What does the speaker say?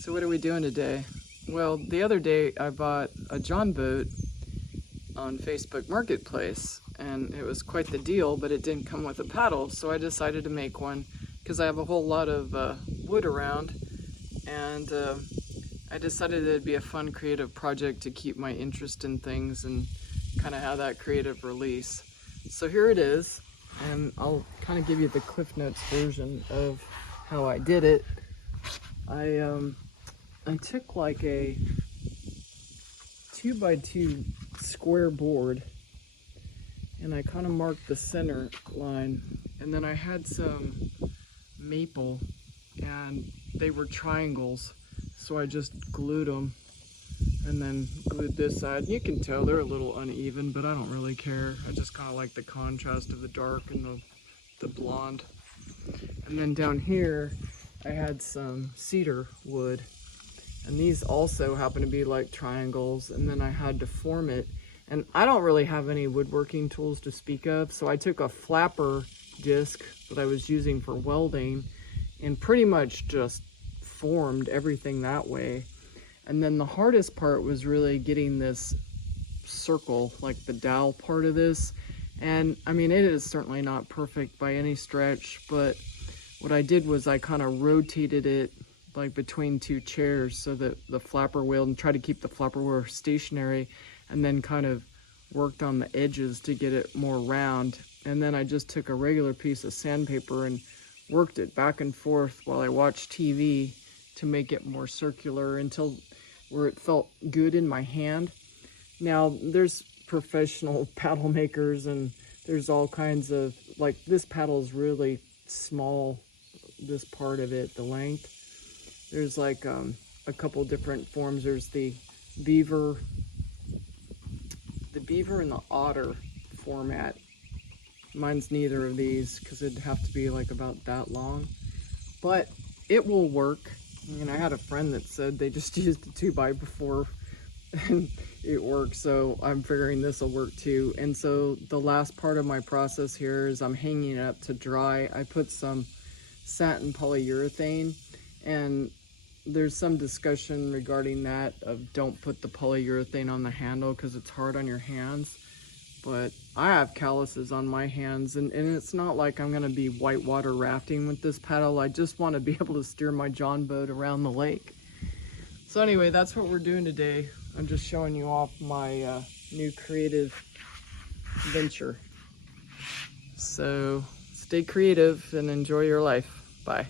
So what are we doing today? Well, the other day I bought a John boat on Facebook Marketplace, and it was quite the deal, but it didn't come with a paddle, so I decided to make one because I have a whole lot of wood around, and I decided it'd be a fun creative project to keep my interest in things and kind of have that creative release. So here it is, and I'll kind of give you the Cliff Notes version of how I did it. I took like a 2x2 square board, and I kind of marked the center line, and then I had some maple and they were triangles, so I just glued them and then glued this side. You can tell they're a little uneven, but I don't really care. I just kind of like the contrast of the dark and the blonde. And then down here I had some cedar wood, and these also happen to be like triangles, and then I had to form it. And I don't really have any woodworking tools to speak of, so I took a flapper disc that I was using for welding and pretty much just formed everything that way. And then the hardest part was really getting this circle, like the dowel part of this. And I mean, it is certainly not perfect by any stretch, but what I did was I kind of rotated it like between two chairs so that the flapper wheel, and try to keep the flapper wheel stationary, and then kind of worked on the edges to get it more round. And then I just took a regular piece of sandpaper and worked it back and forth while I watched TV to make it more circular until where it felt good in my hand. Now there's professional paddle makers, and there's all kinds of, like, this paddle is really small, this part of it, the length. There's like a couple different forms. There's the beaver and the otter format. Mine's neither of these because it'd have to be like about that long, but it will work. I mean, I had a friend that said they just used a 2x4 and it worked, so I'm figuring this will work too. And so the last part of my process here is I'm hanging it up to dry. I put some satin polyurethane, and there's some discussion regarding that of don't put the polyurethane on the handle because it's hard on your hands. But I have calluses on my hands, and it's not like I'm going to be whitewater rafting with this paddle. I just want to be able to steer my John boat around the lake. So anyway, that's what we're doing today. I'm just showing you off my new creative venture. So stay creative and enjoy your life. Bye.